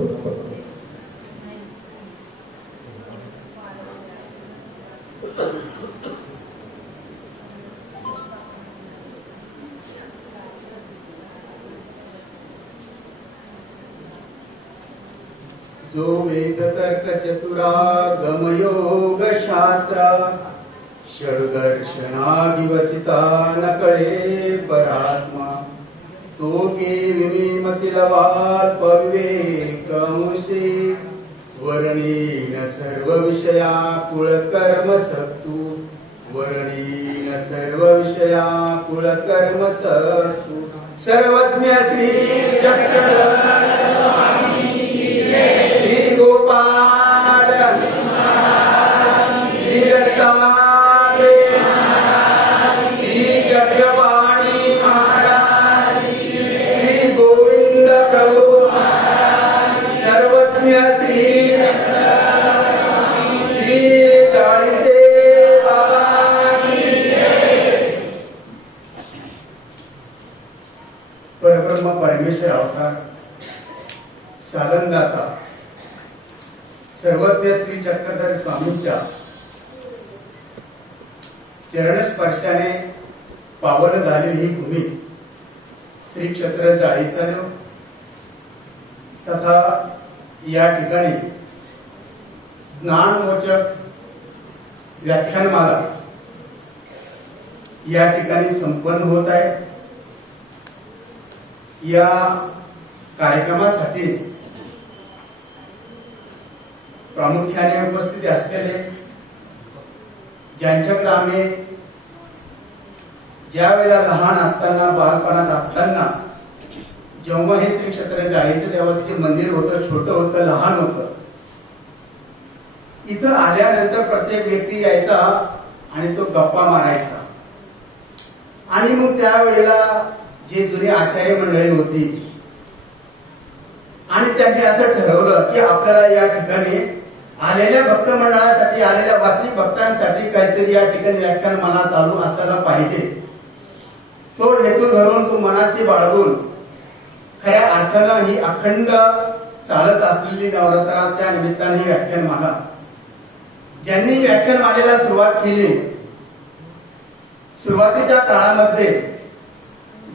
जो वेद तर्क चतुरा गमयोग शास्त्र षड्दर्शनादिवसिता न कळे परात्मा तो विमिमतिलवाल्प विवेकमुषे वर्णेन सर्व विषया कुलकर्म सक्तु वर्णेन सर्व विषया कुलकर्म सक्तु सर्वज्ञ श्री चक्रधर श्री गोपाल श्री दत्तात्रेय श्री चक्रपाणी महाराज श्री गोविंद प्रभु सर्वज्ञ श्री श्री काळीचे बाबा परब्रह्म परमेश्वर अवतार साधनदाता सर्वज्ञ श्री चक्रधर स्वामींच्या चरणस्पर्शाने पावन झालेली ही भूमी श्री क्षेत्र जाळीचा देव तथा या ठिकाणी ज्ञानमोचक व्याख्यानमाला या ठिकाणी संपन्न होत आहे। या कार्यक्रमासाठी प्रामुख्याने उपस्थित असलेले ज्यांच्याकडे आम्ही ज्या वेळेला लहान असताना बालपणात असताना जेव्हा हे श्री क्षेत्र जाळीचं देवाचं जे मंदिर होतं छोटं होतं लहान होतं इथं आल्यानंतर प्रत्येक व्यक्ती यायचा आणि तो गप्पा मारायचा आणि मग त्यावेळेला जे जुने आचार्य मंडळी होती आणि त्यांनी असं ठरवलं की आपल्याला या ठिकाणी आलेल्या भक्त मंडळासाठी आलेल्या वास्तविक भक्तांसाठी काहीतरी या ठिकाणी व्याख्यान मनात चालू असायला पाहिजे। तो हेतू धरून तो मनाची बाळगून खऱ्या अर्थानं ही अखंड चालत असलेली नवरात्राच्या निमित्ताने व्याख्यानमाला ज्यांनी व्याख्यानमालेला सुरुवात केली सुरुवातीच्या काळामध्ये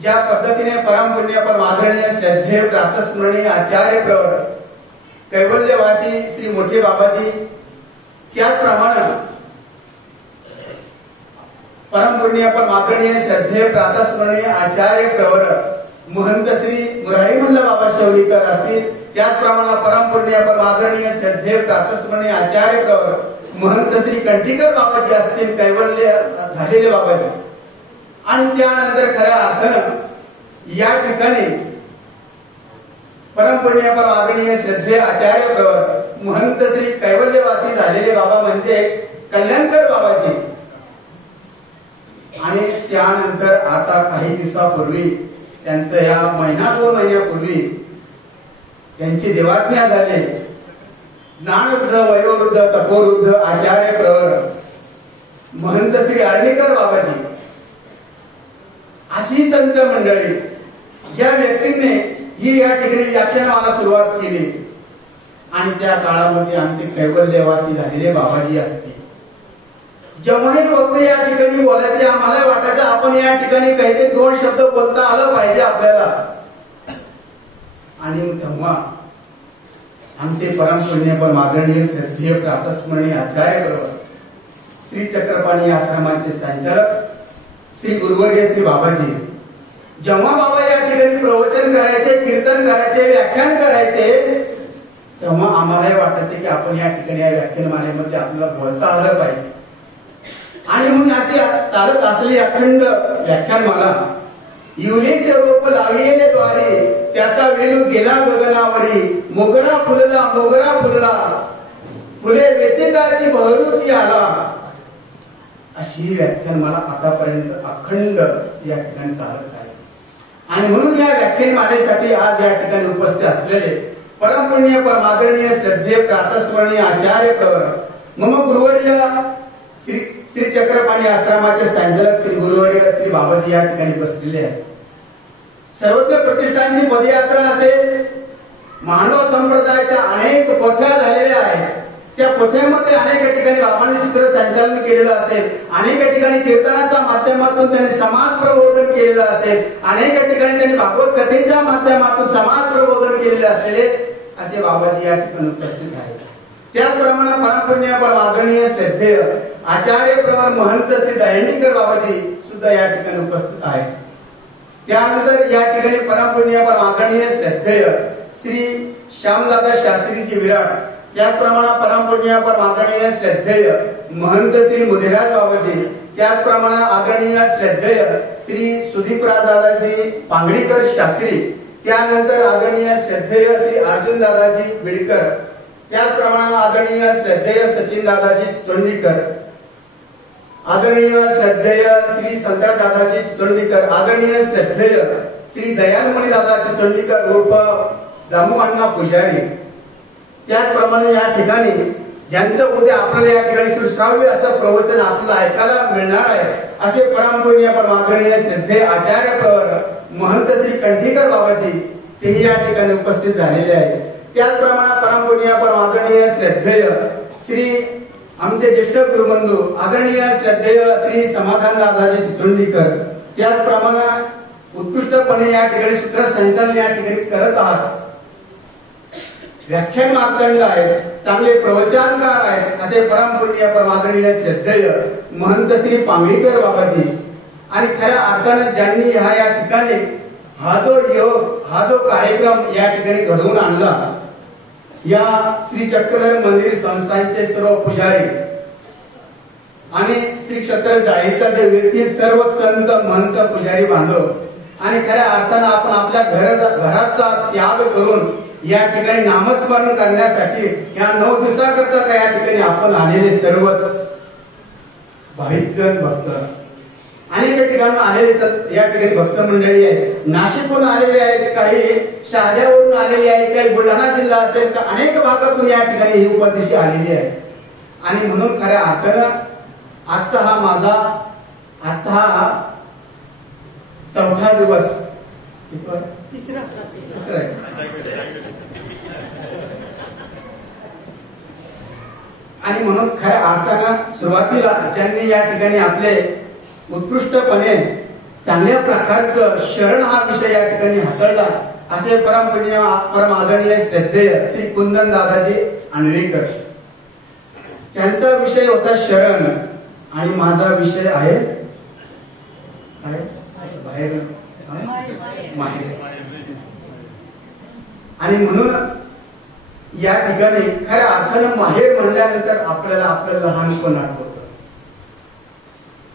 ज्या पद्धतीने परमपुण्य परमादरणीय श्रद्धेय प्रातस्मरणीय आचार्य प्रवर कैवल्यवासी श्री मोठे बाबाजी त्याचप्रमाणे परमपुण्य परमादरणीय श्रद्धेय प्रातस्मरणीय आचार्य प्रवर महंत श्री मुरारीमल्ल बाबा शेवडीकर असतील त्याचप्रमाणे परमपुण्य परमादरणीय श्रद्धेय प्रातस्मरणीय आचार्य प्रवर महंत श्री कंठीकर बाबाजी असतील कैवल्य झालेले बाबाजी आणि त्यानंतर खऱ्या अर्थानं या ठिकाणी परमपुण्य परमादरणीय श्रद्धेय आचार्य प्रवर महंत श्री कैवल्यवासी झालेले बाबा म्हणजे कल्याणकर बाबाजी आणि त्यानंतर आता काही दिवसापूर्वी त्यांचं या महिना 2 महिन्यापूर्वी त्यांची देवाज्ञा झाली ज्ञानवृद्ध वयोवृद्ध तपोवृद्ध आचार्य प्रवर महंत श्री आर्णीकर बाबाजी अशी संत मंडळी या व्यक्तींनी ही या ठिकाणी व्याख्यानाला सुरुवात केली आणि त्या काळामध्ये आमचे कैवल्यवासी झालेले बाबाजी असते जेव्हाही फक्त या ठिकाणी बोलायचे आम्हाला वाटायचं आपण या ठिकाणी काहीतरी 2 शब्द बोलता आलं पाहिजे आपल्याला आणि तेव्हा आमचे परमपुण्य परमादरणीय श्रद्धेय प्रातस्मरणीय आचार्य प्रवर श्री चक्रपाणी आश्रमाचे संचालक श्री गुरुवर्य श्री बाबाजी जेव्हा बाबा या ठिकाणी प्रवचन करायचे कीर्तन करायचे व्याख्यान करायचे तेव्हा आम्हालाही वाटायचे की आपण या ठिकाणी या व्याख्यानमालेमध्ये आपल्याला बोलता आलं पाहिजे आणि म्हणून असे चालत असलेली अखंड व्याख्यानमाला युलेचे रोप लाविले द्वारे त्याचा वेलू गेला गगनावरी मोगरा फुलला फुले वेचिताची बहरूची आला अशी व्याख्यानमाला आतापर्यंत अखंड या ठिकाणी चालत आहे आणि म्हणून या व्याख्यानमालेसाठी आज या ठिकाणी उपस्थित असलेले परमपुण्य परमादरणीय श्रद्धेय प्रातस्मरणीय आचार्य प्रवर मम गुरुवर्य श्री चक्रपाणी आश्रमाचे संचालक श्री गुरुवर्य श्री बाबाजी या ठिकाणी बसलेले आहेत। सर्वज्ञ प्रतिष्ठानची पदयात्रा असेल मानव संप्रदायाच्या अनेक पोथ्या झालेल्या आहेत. त्या पोथ्यामध्ये अनेक ठिकाणी बाबांनी सूत्र संचालन केलेलं असेल, अनेक ठिकाणी कीर्तनाच्या माध्यमातून त्यांनी समाज प्रबोधन केलेलं असेल, अनेक ठिकाणी त्यांनी भागवत कथेच्या माध्यमातून समाज प्रबोधन केलेले असलेले असे बाबाजी या ठिकाणी उपस्थित आहेत. त्याचप्रमाणे परमपूज्य आदरणीय श्रद्धेय आचार्य प्रवर महंत श्री दयनीकर बाबाजी सुद्धा या ठिकाणी उपस्थित आहेत. त्यानंतर या ठिकाणी परमपूज्य आदरणीय श्रद्धेय श्री श्यामदादा शास्त्रीजी विराट, त्याचप्रमाणे परमपूज्य आदरणीय श्रद्धेय महंत श्री मुदिराज बाबाजी, त्याचप्रमाणे आदरणीय श्रद्धेय श्री सुदीपराज दादाजी पांगडीकर शास्त्री, त्यानंतर आदरणीय श्रद्धेय श्री अर्जुन दादाजी बिडकर, त्याचप्रमाणे आदरणीय श्रद्धेय सचिन दादाजी चोंडीकर, आदरणीय श्रद्धेय श्री संत दादाजी चोंडीकर, आदरणीय श्रद्धेय श्री दयालमणी दादाजी चोंडीकर उर्फ दामू अण्णा पुजारी. त्याचप्रमाणे या ठिकाणी ज्यांचं उद्या आपल्याला या ठिकाणी सुश्राव्य असं प्रवचन आपल्याला ऐकायला मिळणार आहे असे परमपूज्य आदरणीय श्रद्धेय आचार्य प्रवर महंत श्री कंठीकर बाबाजी तेही या ठिकाणी उपस्थित झालेले आहेत. त्याचप्रमाणे परमपूज्य आदरणीय श्रद्धेय श्री आमचे ज्येष्ठ गुरुबंधू आदरणीय श्रद्धेय श्री समाधान दादाजी चोंडीकर, त्याचप्रमाणे उत्कृष्टपणे या ठिकाणी सूत्रसंचालन या ठिकाणी करत आहात. व्याख्यान मार्तंड आहेत, चांगले प्रवचनकार आहेत असे परमपूज्य आदरणीय श्रद्धेय महंत श्री पांगडीकर बाबाजी. आणि खऱ्या अर्थानं ज्यांनी या ठिकाणी हा जो योग हा जो कार्यक्रम या ठिकाणी घडवून आणला, या श्री चक्रधर मंदिर संस्थांचे सर्व पुजारी आणि श्री क्षेत्र जाळीचा देवीतील सर्व संत महंत पुजारी बांधव आणि खऱ्या अर्थानं आपण आपल्या घराचा त्याग करून या ठिकाणी नामस्मरण करण्यासाठी या 9 दिवसाकरता या ठिकाणी आपण आलेले सर्वच भाविकजन भक्त अनेक ठिकाणी आलेले या ठिकाणी भक्त मंडळी आहेत. नाशिकहून आलेले आहेत, काही शहाद्यावरून आलेले आहेत, काही बुलढाणा जिल्हा असेल तर अनेक भागातून या ठिकाणी ही उपदेशी आलेली आहे. आणि म्हणून खऱ्या अर्थानं आजचा हा चौथा दिवस तिसरा आणि म्हणून खऱ्या अर्थानं सुरुवातीला ज्यांनी या ठिकाणी आपले उत्कृष्टपणे चांगल्या प्रकारचं शरण हा विषय या ठिकाणी हाताळला असे परम आदरणीय श्रद्धेय श्री कुंदन दादाजी आंधळीकर, त्यांचा विषय होता शरण आणि माझा विषय आहे बाहेर माहेर. आणि म्हणून या ठिकाणी खऱ्या अर्थानं माहेर म्हणल्यानंतर आपल्याला आपलं लहानपण आठवतं,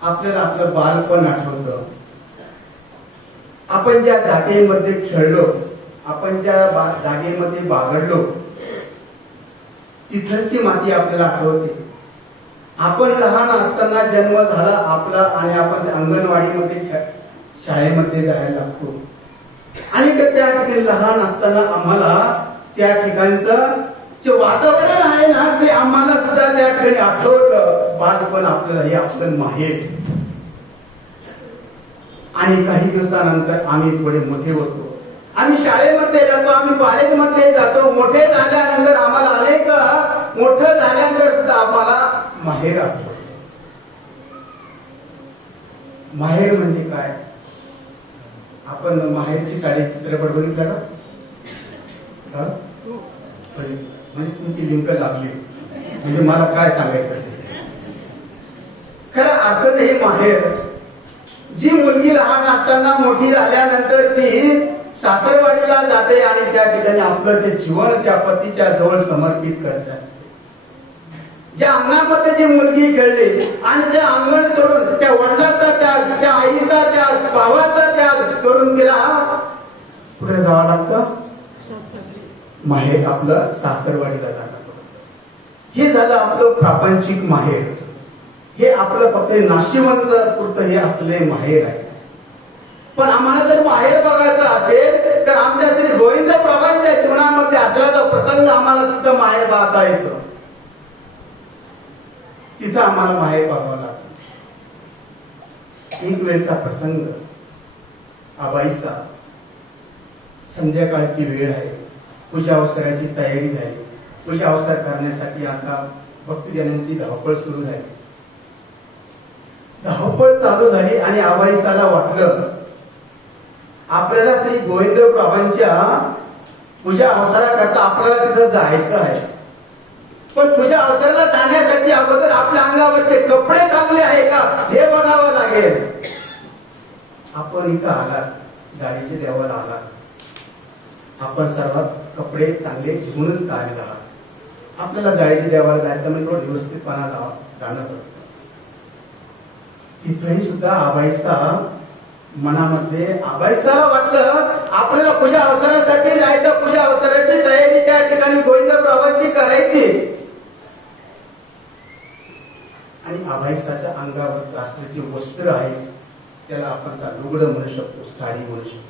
आपल्याला आपलं बालपण आठवतं, आपण ज्या जागेमध्ये खेळलो, आपण ज्या जागेमध्ये बागडलो तिथलची माती आपल्याला आठवते. आपण लहान असताना जन्म झाला आपला आणि आपण अंगणवाडीमध्ये शाळेमध्ये जायला लागतो आणि त्या ठिकाणी लहान असताना आम्हाला त्या ठिकाणचं जे वातावरण आहे ना ते आम्हाला सुद्धा त्या ठिकाणी आठवतं. बालपण आपल्याला हे आपलं माहेर. आणि काही दिवसानंतर आम्ही थोडे मोठे होतो, आम्ही शाळेमध्ये जातो, आम्ही कॉलेजमध्ये जातो, मोठे झाल्यानंतर आम्हाला अनेक मोठं झाल्यानंतर सुद्धा आम्हाला माहेर आठवतं. माहेर म्हणजे काय? आपण माहेरची साडी चित्रपट बघितला का? म्हणजे तुमची लिंक लागली म्हणजे मला काय सांगायचं. खरं अर्थ हे माहेर, जी मुलगी लहान असताना मोठी झाल्यानंतर ती सासरवाडीला जाते आणि त्या ठिकाणी आपलं ते जीवन त्या पतीच्या जवळ समर्पित करते. ज्या अंगणामध्ये जी मुलगी खेळली आणि त्या अंगण सोडून त्या वडिलांचा त्याग, त्या आईचा त्याग, भावाचा त्याग करून तिला पुढे जावं लागतं. माहेर आपलं सासरवाडीला जाणं. हे झालं आपलं प्रापंचिक माहेर. हे आपलं फक्त नाशिवंत पुरतं हे आपले माहेर आहे. पण आम्हाला जर माहेर बघायचं असेल तर आमच्या श्री गोविंद बाबांच्या जीवनामध्ये असलेला प्रसंग आम्हाला तिथं माहेर पाहता येतो. तिथं आम्हाला माहेर बघावं लागतं. एक वेळचा प्रसंग, आबाईचा संध्याकाळची वेळ आहे, पूजा अवसराची तयारी झाली. पूजा अवसर करण्यासाठी आता भक्तजनांची धावपळ सुरू झाली. धावपळ चालू झाली आणि आबाईसाला वाटलं आपल्याला श्री गोविंदबाबांच्या पूजा अवसराकरता आपल्याला तिथं जायचं आहे. पण पूजा अवसराला जाण्यासाठी अगोदर आपल्या अंगावरचे कपडे चांगले आहे का हे बघावं लागेल. आपण इथं आलात, गाडीच्या देवाला आलात, आपण सर्वात कपडे चांगले घेऊनच आलेला आहात. आपल्याला गाडीच्या देवाला जायचं म्हणजे थोडं व्यवस्थितपणा जाणं पडतं. तिथेही सुद्धा आबाईसा मनामध्ये आबाईसाला वाटलं आपल्याला पूजा अवसरासाठी जायचं, पूजा अवसराची तयारी त्या ठिकाणी गोविंदबाबांची करायची. आणि आबाईसाच्या अंगावरचं असलेले जे वस्त्र आहे त्याला आपण लुगडं म्हणू शकतो, साडी म्हणू शकतो.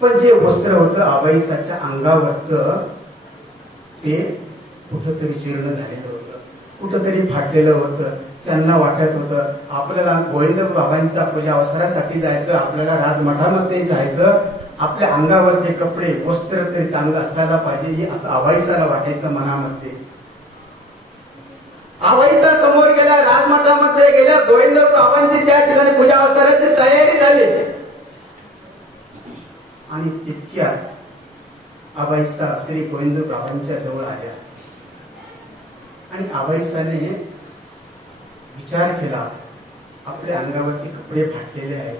पण जे वस्त्र होतं आबाईसाच्या अंगावरचं ते कुठंतरी जीर्ण झालेलं होतं, कुठंतरी फाटलेलं होतं. त्यांना वाटत होतं आपल्याला गोविंदबाबांच्या पूजा अवसरासाठी जायचं, आपल्याला राजमठामध्ये जायचं, आपल्या अंगावरचे कपडे वस्त्र तरी चांगलं असायला पाहिजे हे असं आबाईसाला वाटायचं मनामध्ये. आबाईसा समोर गेल्या, राजमठामध्ये गेल्या, गोविंदबाबांची त्या ठिकाणी पूजा अवसराची तयारी झाली. आणि तितक्यात आबाईसा श्री गोविंदबाबांच्या जवळ आल्या आणि आबाईसाने विचार केला आपल्या अंगावरचे कपडे फाटलेले आहेत,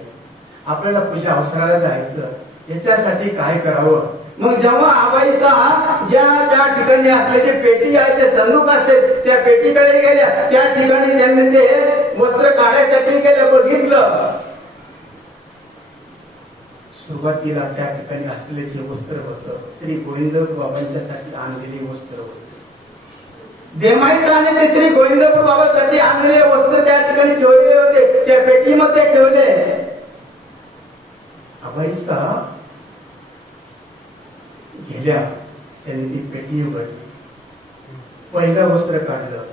आपल्याला पूजा अवसराला जायचं, याच्यासाठी काय करावं. मग जेव्हा आबाईसा ज्या त्या ठिकाणी असल्याचे पेटी आहे, ते संदूक असते, त्या पेटीकडे गेल्या, त्या ठिकाणी त्यांनी ते वस्त्र काढायसाठी गेल्या, बघितलं. सुरुवातीला त्या ठिकाणी असलेले जे वस्त्र होतं श्री गोविंदबाबांच्यासाठी आणलेले वस्त्र होते. देमाईसाने ते श्री गोविंदबाबांसाठी आणलेले वस्त्र त्या ठिकाणी ठेवले होते, त्या पेटीमध्ये ठेवले. आबाईसा गेल्या, त्यांनी ती पेटी उघडली, पहिलं वस्त्र काढलं,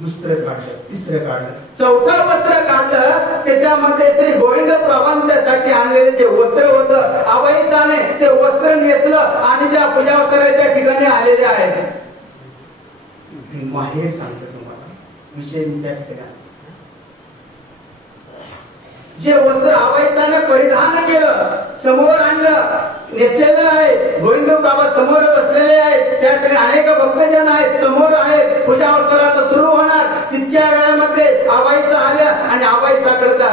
दुसरं काढलं, तिसरं काढलं, चौथं वस्त्र काढलं. त्याच्यामध्ये श्री गोविंदबाबांच्यासाठी आणलेले जे वस्त्र होतं आबाईसाने ते वस्त्र नेसलं आणि त्या पूजा अवसराच्या ठिकाणी आलेले आहेत. माहेर सांगतो तुम्हाला विषय त्या ठिकाणी जे वस्त्र आबाईसाने परिधान केलं, समोर आणलं, नेसलेलं आहे, गोविंदबाबा समोर बसलेले आहेत, त्या ठिकाणी अनेक भक्तजन आहेत, समोर आहेत, पूजा अवसरात सुरू होणार. तितक्या वेळामध्ये आबाईसा आल्या आणि आबाईसाकडचा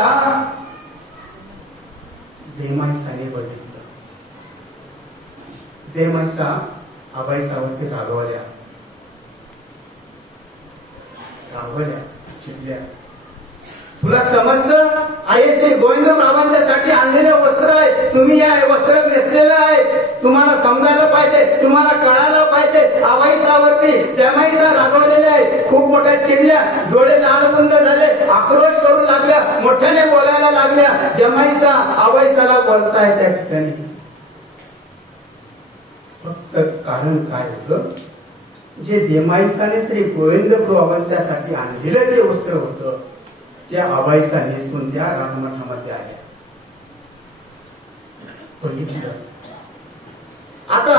देमाईसाने बघितलं. देमाईसा आबाईसावरती रागवल्या, चिडल्या. तुला समजतं आहे ते गोविंदबाबांच्यासाठी आणलेले वस्त्र आहे, तुम्ही या वस्त्र नेसलेलं आहे, तुम्हाला समजायला पाहिजे, तुम्हाला कळायला पाहिजे. आबाईसावरती देमाईसा रागवलेले आहे, खूप मोठ्या चिडल्या, डोळे लालबुंद झाले, आक्रोश करू लागल्या, मोठ्याने बोलायला लागल्या. देमाईसा आबाईसाला बोलताय त्या ठिकाणी. फक्त कारण काय होतं, जे देमाईसाने श्री गोविंदबाबांच्यासाठी आणलेलं जे वस्त्र होतं त्या आबाईसा नेसून त्या राजमठामध्ये आल्या. बघितलं. आता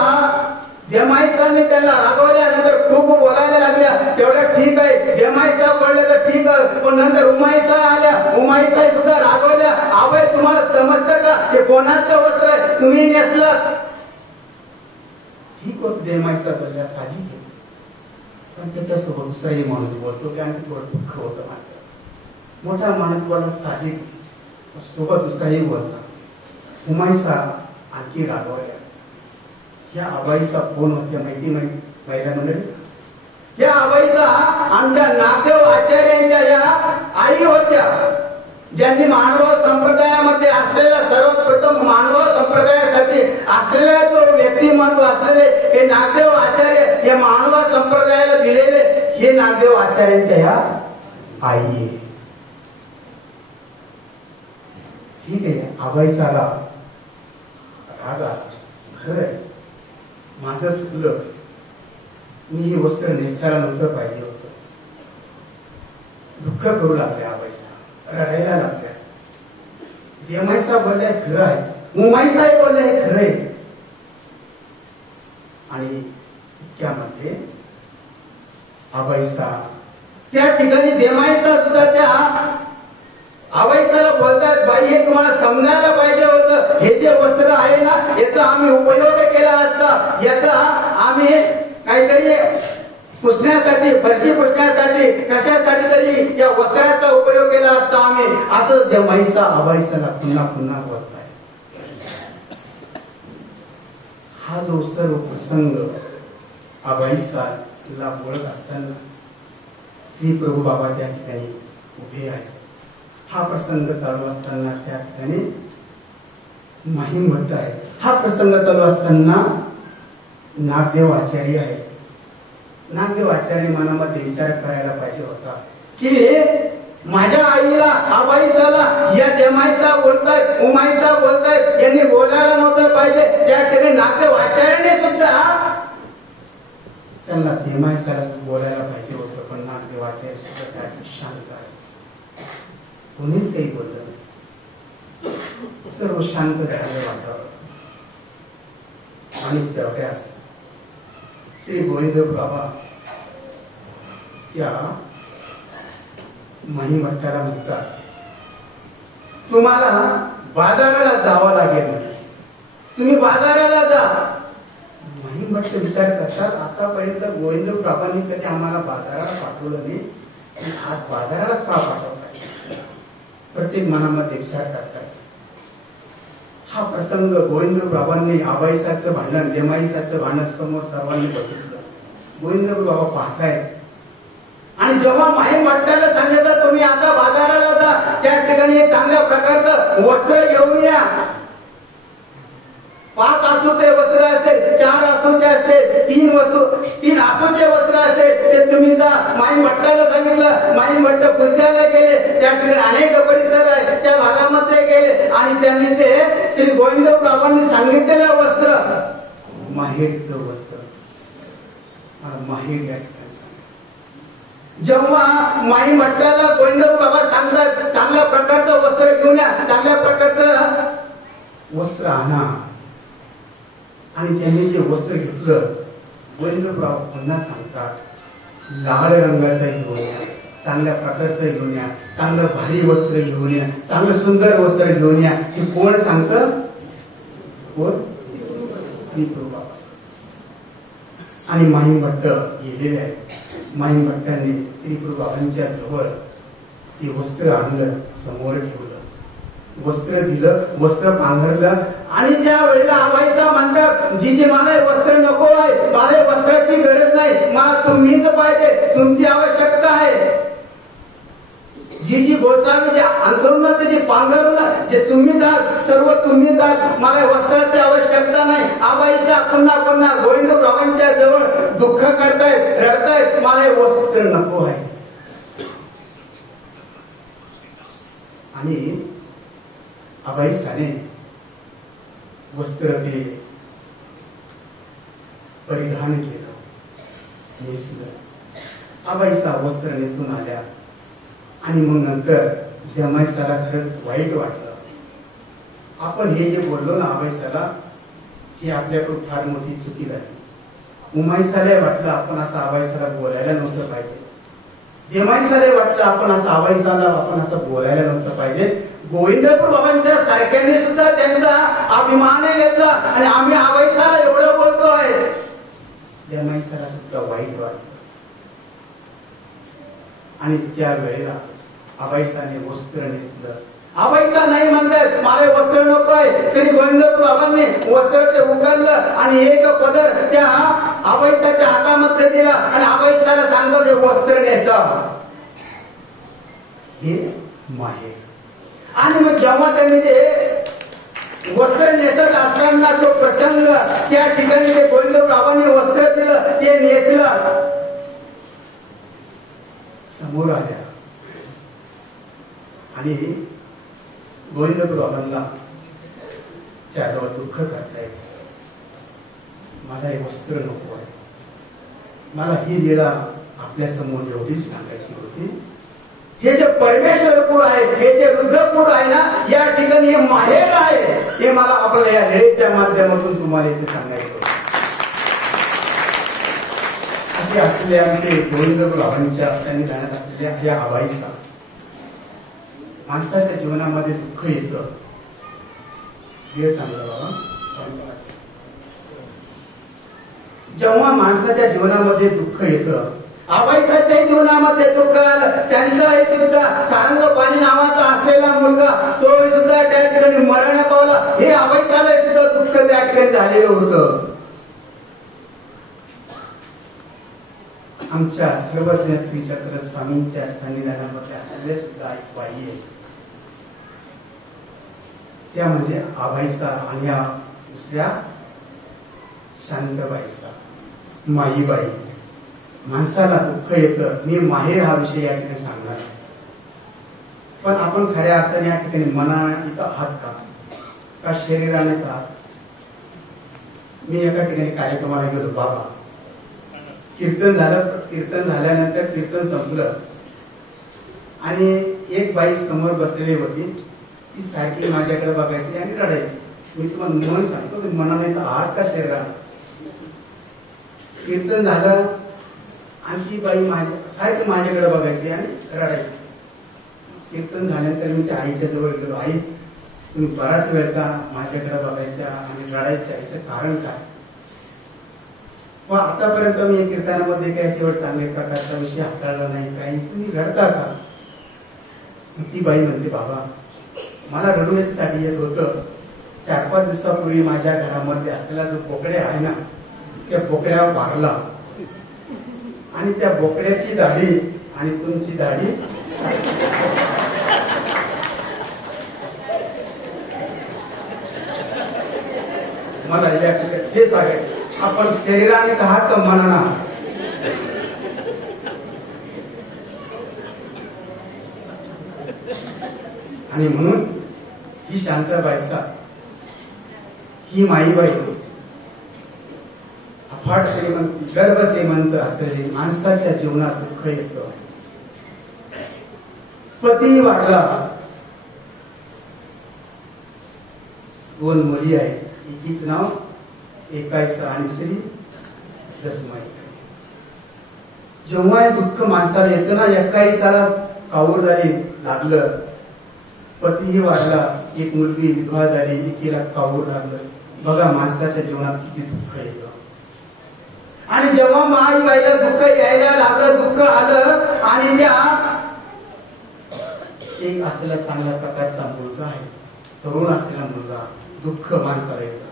देमाईसाने त्यांना रागवल्यानंतर खूप बोलायला लागल्या. तेवढ्या ठीक आहे, देमाईसा बोलले तर ठीक आहे, पण नंतर उमाईसा आल्या, उमाईसा सुद्धा रागवल्या. आबाई तुम्हाला समजतं का हे कोणाचं वस्त्र आहे, तुम्ही नेसलं. ठीक होत, देमाईसा बोलल्या साधी घे. पण त्याच्यासोबत दुसराही माणूस बोलतो की आणखी थोडं दुःख होतं. माझं मोठा माणूस बोलला साहजिक, सोबत दुसराही बोलला. उमाईसा आणखी रागवल्या. या आबाईसा कोण होत्या माहिती महिला मंडळी? या आबाईसा आमच्या नागदेव आचार्यांच्या या आई होत्या, ज्यांनी मानव संप्रदायामध्ये असलेल्या सर्वात प्रथम मानव संप्रदायासाठी असलेला जो व्यक्तिमत्व असलेले हे नागदेव आचार्य, हे मानव संप्रदायाला दिलेले हे नागदेव आचार्यांच्या ह्या आई आहे. ठीक आहे, आबाईसाला राग आला. खरंय, माझं चुकलं, मी हे वस्त्र नेसायला नव्हतं पाहिजे होतं. दुःख करू लागले आबाईसा, रडायला लागल्या. देमाईसा बोलल्या खरं आहे, उमाईसाही बोलल्या खरं आहे. आणि इतक्यामध्ये आबाईसा त्या ठिकाणी देमाईसा सुद्धा त्या आबाईसाला बोलतात, बाई हे तुम्हाला समजायला पाहिजे होतं, हे जे वस्त्र आहे ना याचा आम्ही उपयोग केला असता, याचा आम्ही काहीतरी पुसण्यासाठी, फरशी पुसण्यासाठी, कशासाठी तरी या वस्त्राचा उपयोग केला असता आम्ही, असं देमाईसा आबाईसाला पुन्हा पुन्हा बोलताय. हा जो सर्व प्रसंग आबाईसाला बोलत असताना श्री प्रभू बाबा त्या ठिकाणी उभे आहे. हा प्रसंग चालू असताना त्या ठिकाणी महिम भट्ट आहे. हा प्रसंग चालू असताना नागदेव आचार्य आहे. नागदेव आचार्य मनामध्ये विचार करायला पाहिजे होता की माझ्या आईला आबाईसाला या देमाईसा बोलतायत, उमाईसा बोलतायत, यांनी बोलायला नव्हतं पाहिजे. त्या ठिकाणी नागदेव आचार्याने सुद्धा त्यांना देमाईसाला बोलायला पाहिजे होतं, पण नागदेव आचार्य सुद्धा त्या शांत आहे. कोणीच काही बोललं नाही. सर्व शांत झालं वातावरण. आणि तेवढ्यात श्री गोविंद बाबा त्या महिमठ्ठाला म्हणतात, तुम्हाला बाजाराला जावं लागेल, तुम्ही बाजाराला जा. महिमठ्ठ विचार करतात, आतापर्यंत गोविंद बाबांनी कधी आम्हाला बाजाराला पाठवलं नाही, आज बाजाराला का पाठवतात? प्रत्येक मनामध्ये विचार करतात. हा प्रसंग गोविंद बाबांनी आबाईसाचं भांडण, देमाईसाचं भांडण समोर सर्वांनी बघितलं. गोविंद बाबा पाहतायत आणि जेव्हा माहीम भट्टाला सांगितलं तुम्ही आता बाजाराला जा, त्या ठिकाणी एक चांगल्या प्रकारचं वस्त्र घेऊन या. 5 आसूचे वस्त्र असेल, 4 आसूचे असते, 3 आसूचे वस्त्र असेल, ते तुम्ही जा. माहीम भट्टाला सांगितलं. माहीम भट्ट पुण्याला गेले. त्या ठिकाणी अनेक परिसर आहे, त्या भागामध्ये गेले आणि त्यांनी ते श्री गोविंद बाबांनी सांगितलेलं वस्त्र, माहेरचं वस्त्र, माहेर या ठिकाणी. जेव्हा माहीम भट्टाला गोविंद बाबा सांगतात चांगल्या प्रकारचं वस्त्र घेऊन या, चांगल्या प्रकारचं वस्त्र आणा, आणि त्यांनी जे वस्त्र घेतलं, गोविंदराव पुन्हा सांगतात लाल रंगाचं घेऊन या, चांगल्या प्रकारचं घेऊन या, चांगलं भारी वस्त्र घेऊन या, चांगलं सुंदर वस्त्र घेऊन या. हे कोण सांगतं? कोण? श्री प्रभू बाबा. आणि माहीम भट्ट गेलेले आहेत. माहीम भट्टांनी श्री प्रभू बाबांच्या जवळ ते वस्त्र आणलं, समोर ठेवलं, वस्त्र दिलं, वस्त्र पांघरलं. आणि त्या वेळेला आबाईसा म्हणतात, जी मला वस्त्र नको आहे, मला वस्त्राची गरज नाही, मला तुम्हीच पाहिजे, तुमची आवश्यकता आहे. जी गोसावी जे अंतरुणाचं जे पांघरलं, जे तुम्ही जात, सर्व तुम्ही जात, मला वस्त्राची आवश्यकता नाही. आबाईसा पुन्हा पुन्हा गोविंद बाबांच्या जवळ दुःख करतायत, रडतायत, मला वस्त्र नको आहे. आणि आबाईसाने वस्त्र ते परिधान केलं, नेसलं. आबाईसा वस्त्र नेसून आल्या आणि मग नंतर देमाईसाला खरंच वाईट वाटलं. आपण हे जे बोललो ना आबाईसाला, हे आपल्याकडून फार मोठी चुकी झाली. उमाईसाला वाटलं आपण असं आबाईसाला बोलायला नव्हतं पाहिजे. देमाईसाला वाटलं आपण असं आबाईसाला आपण असं बोलायला नव्हतं पाहिजे. गोविंदपूर बाबांच्या सारख्याने सुद्धा त्यांचा अभिमान घेतला आणि आम्ही आबाईसाला एवढं बोलतोय. देमाईसाला सुद्धा वाईट वाटलं. आणि त्या वेळेला आबाईसाने वस्त्र नेसलं. आबाईसा नाही म्हणतात, मला वस्त्र नकोय. श्री गोविंदपूर बाबांनी वस्त्र ते उघडलं आणि एक पदर त्या आबाईसाच्या हातामध्ये दिला आणि आबाईसाला सांगतो ते वस्त्र नेसा, हे माहेर. आणि मग जेव्हा त्यांनी ते वस्त्र नेसत असताना तो प्रसंग त्या ठिकाणी ते गोविंद बाबांनी वस्त्र दिलं, ते नेसलं, समोर आल्या आणि गोविंद बाबांना त्याजवळ दुःख करतायत. मला हे वस्त्र नको आहे, मला ही लीला आपल्या समोर एवढीच सांगायची होती. हे जे परमेश्वरपूर आहे, हे जे रुद्रपूर आहे ना, या ठिकाणी हे माहेर आहे, हे मला आपल्या या लीलेच्या माध्यमातून तुम्हाला इथे सांगायचं होतं. अशी असलेल्या आमचे गोविंद बाबांच्या त्यांनी जाण्यात असलेल्या या आवाईचा माणसाच्या जीवनामध्ये दुःख येतं. हे सांगता बाबा, जेव्हा माणसाच्या जीवनामध्ये दुःख येतं, आबाईसाच्या जीवनामध्ये दुःख आलं. त्यांचा हे सुद्धा सारंगपाणी नावाचा असलेला मुलगा तो सुद्धा त्या ठिकाणी मरण पावला. हे आबाईसाला सुद्धा दुःख त्या ठिकाणी झालेलं होतं. आमच्या सर्वज्ञ त्रिचक्र स्वामींच्या सन्निधानामध्ये असलेले सुद्धा एक बाई आहे, त्या म्हणजे आबाईसा आणि या दुसऱ्या शांतबाईसा, माईबाई. माणसाला दुःख येतं. मी माहेर हा विषय या ठिकाणी सांगणार, पण आपण खऱ्या अर्थाने या ठिकाणी मनाने इथं आहात का शरीराने का? मी एका ठिकाणी कार्यक्रमाला गेलो बाबा, कीर्तन झालं. कीर्तन झाल्यानंतर कीर्तन संपलं आणि एक बाई समोर बसलेली होती. ती सारखी माझ्याकडे बघायची आणि रडायची. मी तुम्हाला मन सांगतो, तुम्ही मनाने तर आहात का शरीरात? कीर्तन झालं आणि ती बाई सारखी माझ्याकडे बघायची आणि रडायची. कीर्तन झाल्यानंतर मी त्या आईच्या जवळ गेलो. आई, तुम्ही बराच वेळचा माझ्याकडे बघायच्या आणि रडायच्या, याचं कारण काय? मग आतापर्यंत मी कीर्तनामध्ये काय शेवट चांगले प्रकारचा विषय हाताळला नाही, काही तुम्ही रडता का? ती बाई म्हणते, बाबा मला रडू याच्यासाठी येत होतं. 4-5 दिवसापूर्वी माझ्या घरामध्ये असलेला जो बोकड्या आहे ना, त्या बोकड्यावर मारला आणि त्या बोकड्याची दाढी आणि तुमची दाढी मला हे सांगायचं, आपण शरीराने आहात का मनाने आहात? आणि म्हणून ही शांताबाईसा, ही माईबाई अफाट श्रीमंत, गर्भ श्रीमंत असलेली माणसाच्या जीवनात दुःख येतं. पती वारला, 2 मुली आहेत. एकीच नाव एकाईसा आणि दुसरी दसमाईसा. जेव्हा दुःख माणसाला येतं ना, 21साला काऊर झाली लागलं, पतीही वारला, एक मुलगी विधवा झाली, एकीला काऊर लागलं. बघा माणसाच्या जीवनात किती दुःख येतं. आणि जेव्हा माईबाईला दुःख यायला लागलं, दुःख आलं आणि त्या एक असलेला चांगल्या प्रकारचा मुलगा आहे, तरुण असलेला मुलगा, दुःख माणसाला येतं.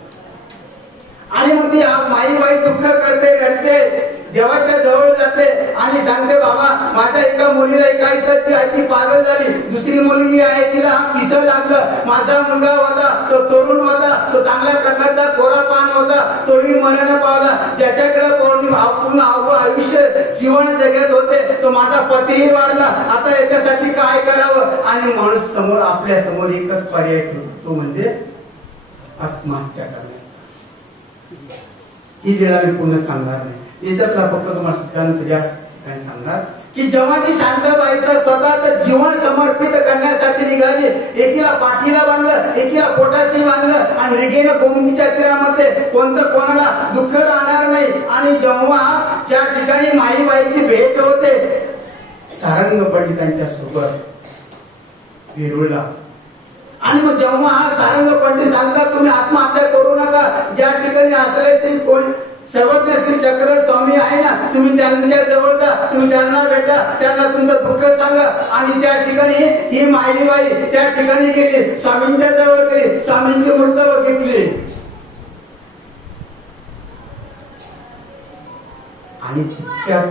आणि मग ती माईबाई दुःख करते, रडते, देवाच्या जवळ जाते आणि सांगते, बाबा माझ्या एका मुलीला एकाईसाची आहे, ती पागल झाली. दुसरी मुलगी आहे, तिला पिसं लागलं. माझा मुलगा होता, तो तरुण होता, तो चांगल्या प्रकारचा कोरा पान होता, तोही मरण पावला. ज्याच्याकडे पूर्ण आयुष्य जीवन जगत होते, तो माझा पतीही वारला. आता याच्यासाठी काय करावं? आणि माणूस समोर, आपल्या समोर एकच पर्याय ठेवतो, तो म्हणजे आत्महत्या करणे. ही वेळा मी पूर्ण सांगणार नाही, याच्यातला फक्त तुम्हाला सिद्धांत या ठिकाणी सांगणार की जेव्हा ती शांताबाईचा स्वतःच जीवन समर्पित करण्यासाठी निघाली, एकीला पाठीला बांधलं, एकीला पोटाशी बांधलं आणि रेगेनं गोमतीच्या तीरामध्ये कोणतं कोणाला दुःख राहणार नाही. आणि जेव्हा ज्या ठिकाणी माईबाईची भेट होते, सारंग पंडितांच्या सोबत वेरूळला, आणि मग जेव्हा सारंग पंडित सांगतात तुम्ही आत्महत्या करू नका, ज्या ठिकाणी असलेले श्री सर्वज्ञ श्री चक्र स्वामी आहे ना, तुम्ही त्यांच्या जवळ जा, तुम्ही त्यांना भेटा, त्यांना तुमचं दुःख सांगा. आणि त्या ठिकाणी ही माईबाई त्या ठिकाणी गेली, स्वामींच्या जवळ गेली, स्वामींची मूर्त बघितली आणि तिच्या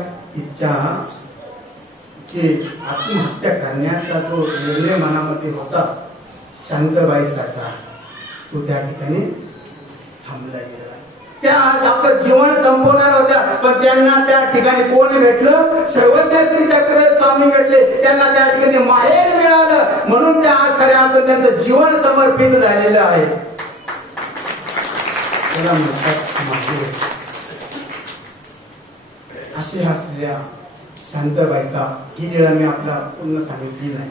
जे आत्महत्या करण्याचा जो निर्णय मनामध्ये होता शांताबाईसाचा, तो त्या ठिकाणी थांबला गेला. त्या आपलं जीवन संपवणार होत्या, पण त्यांना त्या ठिकाणी कोण भेटलं? सर्वज्ञ श्री चक्र स्वामी भेटले. त्यांना त्या ठिकाणी माहेर मिळालं, म्हणून त्या आज खऱ्या अर्थाने त्यांचं जीवन समर्पित झालेलं आहे. अशी असलेल्या शांताबाईचा ही वेळा मी आपला पूर्ण सांगितली नाही.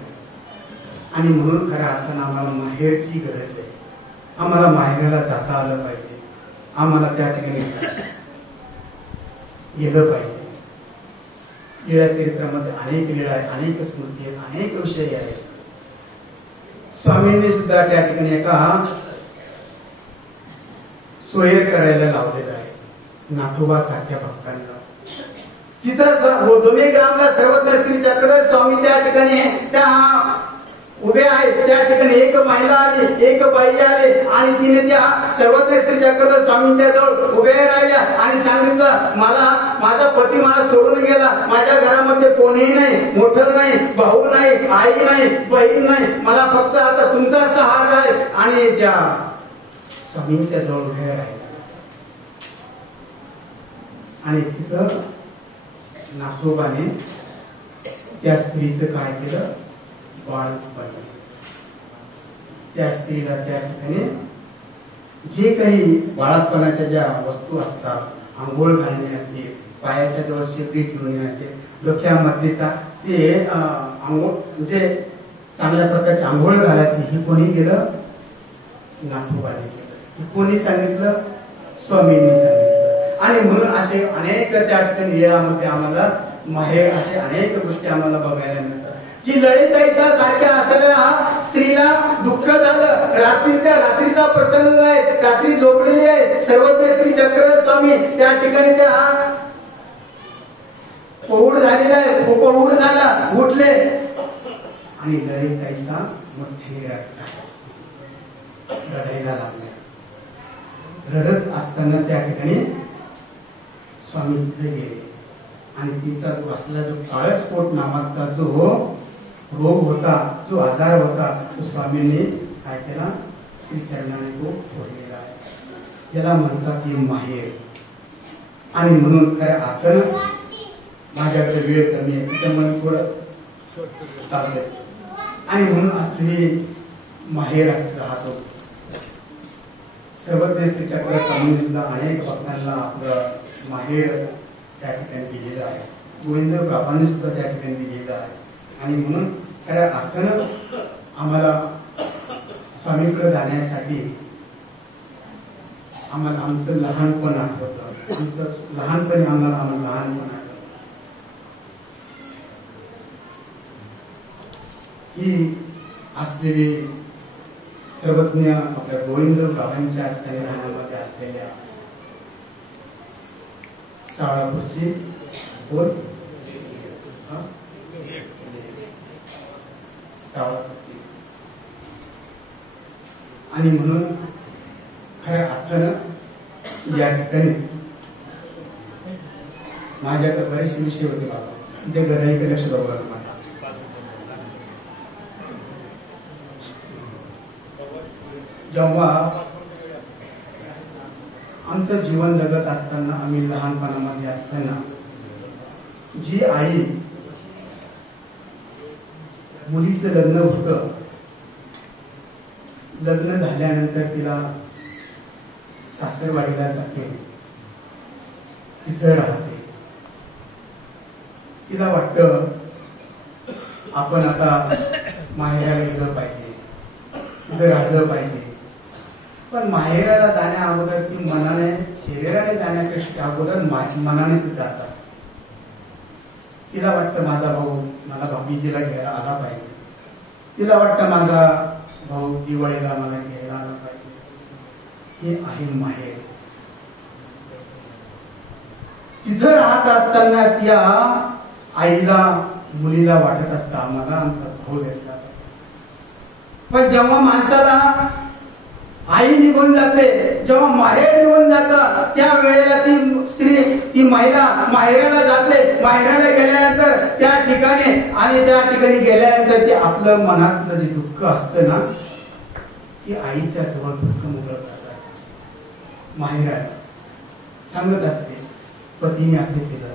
आणि म्हणून खऱ्या अर्थानं आम्हाला माहेरची गरज आहे. आम्हाला माहेराला जाता आलं पाहिजे, आम्हाला त्या ठिकाणी गेलं पाहिजे. लीळा चरित्रामध्ये अनेक लीळा आहेत, अनेक स्मृती आहेत, अनेक विषय आहेत. स्वामींनी सुद्धा त्या ठिकाणी एका सोयर करायला लावलेलं आहे नाथोबा सारख्या भक्तांना. तिथं गोधुमे ग्रामला सर्वत्र श्री चक्र स्वामी त्या ठिकाणी त्या उभे आहेत. त्या ठिकाणी एक महिला आली, एक बाई आली आणि तिने त्या सर्वत्र श्री चक्र स्वामींच्या जवळ उभे राहिल्या आणि सांगितलं, मला माझा पती मला सोडून गेला, माझ्या घरामध्ये कोणीही नाही, मोठं नाही, भाऊ नाही, आई नाही, बहीण नाही, मला फक्त आता तुमचा सहारा आहे. आणि त्या स्वामींच्या जवळ उभे राहिल्या आणि तिथं नाथोबाने त्या स्त्रीचं काय केलं, बाळच पाहिलं. त्या स्त्रीला त्या ठिकाणी जे काही बाळापणाच्या ज्या वस्तू असतात, आंघोळ घालणे असते, पायाच्या जवळ शेपटी ठेवणे असते, डोक्यामध्येचा ते आंघोळ म्हणजे चांगल्या प्रकारची आंघोळ घालायची, ही कोणी केलं, नाथोबाने केलं. कोणी सांगितलं, स्वामींनी सांगितलं. आणि म्हणून असे अनेक त्या ठिकाणी लीळामध्ये आम्हाला माहेर असे अनेक गोष्टी आम्हाला बघायला मिळतात. जी ललिताईचा सारख्या असलेल्या स्त्रीला दुःख झालं, रात्रीचा प्रसंग आहे, रात्री झोपलेली आहे, सर्वज्ञ श्री चक्र स्वामी त्या ठिकाणी त्या पौड झालेला आहे, पौड झाला, उठले आणि ललिताईचा मोठे रडायला लागले. रडत असताना त्या ठिकाणी स्वामी तिथे गेले आणि तिचा जो असलेला जो काळसपोट नावाचा जो रोग होता, जो आजार होता, तो स्वामींनी काय केला, श्री चरणाने तो फोडलेला आहे. ज्याला म्हणतात की माहेर. आणि म्हणून खऱ्या अर्थानं माझ्याकडे वेळ कमी आहे, त्याच्यामुळे थोडं चाललंय. आणि म्हणून असलेली माहेर राहतो. सर्वज्ञ श्री चक्र स्वामींनी सुद्धा अनेक भक्तांना आपलं माहेर त्या ठिकाणी दिलेलं आहे. गोविंद बाबांनी सुद्धा त्या ठिकाणी दिलेलं आहे. आणि म्हणून खऱ्या अर्थानं आम्हाला स्वामीकडे जाण्यासाठी आम्हाला आमचं लहानपण आठवतं. आमचं लहानपणी आम्हाला लहानपण आठवतं. ही असलेली सर्वज्ञ आपल्या गोविंद बाबांच्या संविधानामध्ये असलेल्या साळापूरची बोल आणि म्हणून खऱ्या अर्थानं या ठिकाणी माझ्याकडे बरेचसे विषय होते बाबा, ते घराकडे लक्ष द्यावं लागलं. जेव्हा आमचं जीवन जगत असताना, आम्ही लहानपणामध्ये असताना, जी आई मुलीचं लग्न होतं, लग्न झाल्यानंतर तिला सासरवाडीला जाते, तिथं राहते. तिला वाटतं आपण आता माहेराला गेलं पाहिजे, तिथं राहिलं पाहिजे. पण माहेराला जाण्या अगोदर ती मनाने, शरीराने जाण्यापेक्षा अगोदर मनाने ती जातात. तिला वाटतं माझा भाऊ मला भाऊजीला घ्यायला आला पाहिजे, तिला वाटतं माझा भाऊ दिवाळीला मला घ्यायला आला पाहिजे. हे आहे माहेर. तिथं राहत असताना त्या आईला, मुलीला वाटत असतं आम्हाला आमचा भाऊ भेटला. पण जेव्हा माणसाला आई निघून जाते, जेव्हा माहेर निघून जातं, त्या वेळेला ती स्त्री, ती महिला माहेराला जाते. माहेराला गेल्यानंतर त्या ठिकाणी आणि त्या ठिकाणी गेल्यानंतर ते आपलं मनातलं जे दुःख असतं ना, ती आईच्या जवळ दुःख मोकळं करतात. माहेराला सांगत असते, पतीने असे केलं,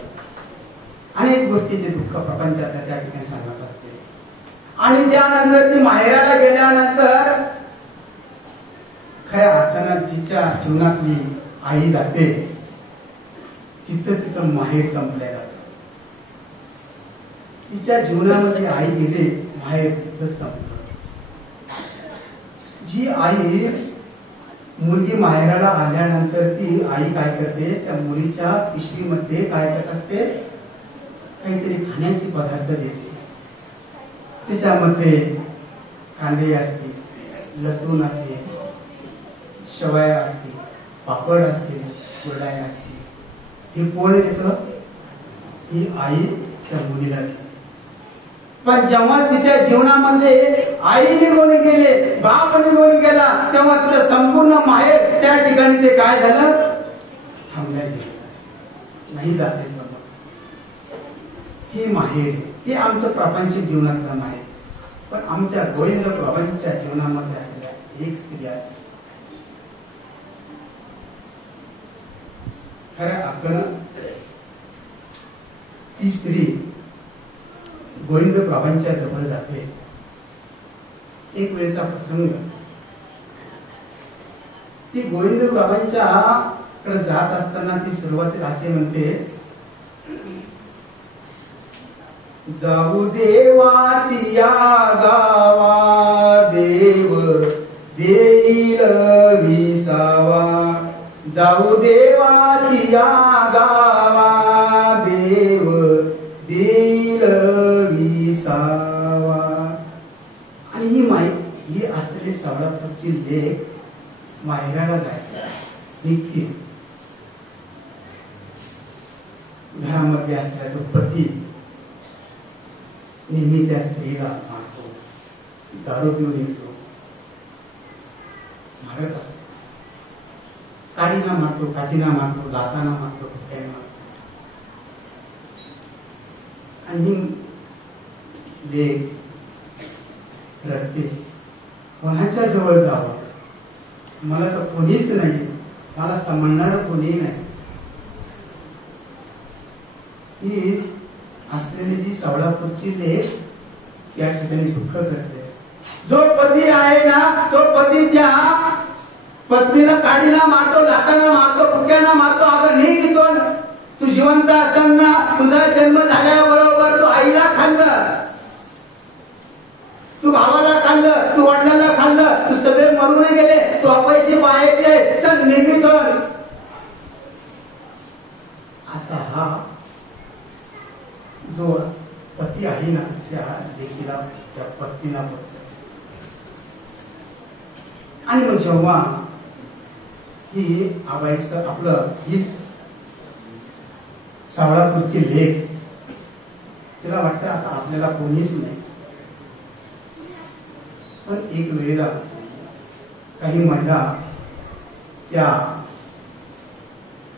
अनेक गोष्टीचे दुःख प्रपंचातल्या त्या ठिकाणी सांगत असते. आणि त्यानंतर ती माहेराला गेल्यानंतर खऱ्या अर्थानं तिच्या जीवनातली आई जाते, तिचं माहेर संपल्या जातं. तिच्या जीवनामध्ये आई गेली, माहेर तिथंच संपलं. जी आई मुलगी माहेराला आल्यानंतर ती आई काय करते, त्या मुलीच्या पिशवीमध्ये काय करत असते, काहीतरी खाण्याचे पदार्थ देते. त्याच्यामध्ये कांदे असते, लसूण असते, शेवया असते, पापड असते, कुरडया असते. हे कोण देतं? ही आई त्या मुलीला देते. पण जेव्हा तिच्या जीवनामध्ये आई निघून गेले, बाप निघून गेला, तेव्हा तिचं संपूर्ण माहेर त्या ठिकाणी ते काय झालं? थांबल्या गेलं, नाही जाते समोर. ही माहेर, हे आमचं प्रापंचिक जीवनातलं माहेर. पण आमच्या गोविंद बाबांच्या जीवनामध्ये असलेल्या एक स्त्री आहे. खऱ्या अर्थानं ती स्त्री गोविंद बाबांच्या जवळ जाते. एक वेळचा प्रसंग, ती गोविंद बाबांच्या कडे जात असताना ती सुरुवातीला असे म्हणते, जाऊ देवाची या गावा, देव देईल विसावा. जाऊ देवाची या गावा, देव देईल विसावा. आणि ही ही असलेली सोलापूरची लेक माहेराला जायची निघते. घरामध्ये असलेला जो पती नेहमी त्या स्त्रीला मारतो, दारू पिऊन येतो, मारत असतो. काडीना मारतो, काठीना मारतो, लाताना मारतो, भुक्याने मारतो. आणि लेक रडते, कोणाच्या जवळ जावं, मला तर कोणीच नाही, मला सांभाळणार कोणी नाही. हीच असलेली जी सोलापूरची लेक त्या ठिकाणी दुःख करते. जो पती आहे ना, तो पती त्या पत्नीला काडीला मारतो, लाताना मारतो, भुक्याना मारतो. अगं नाही की तू जिवंत असताना तुझा जन्म झाल्याबरोबर तू आईला खाल्लं, तू भावाला खाल्लं, तू वडिलांना खाल्लं, तू सगळे मरून गेले, तू अपयशी पाहायचे, चल निघित. असा हा जो पती आहे ना, त्या लेकीला, त्या पत्नीला बोलतो. आणि मग जेव्हा ही आबाईचं आपलं ही सोलापूरची लेक, तिला वाटतं आता आपल्याला कोणीच नाही. पण एक वेळेला काही महिला त्या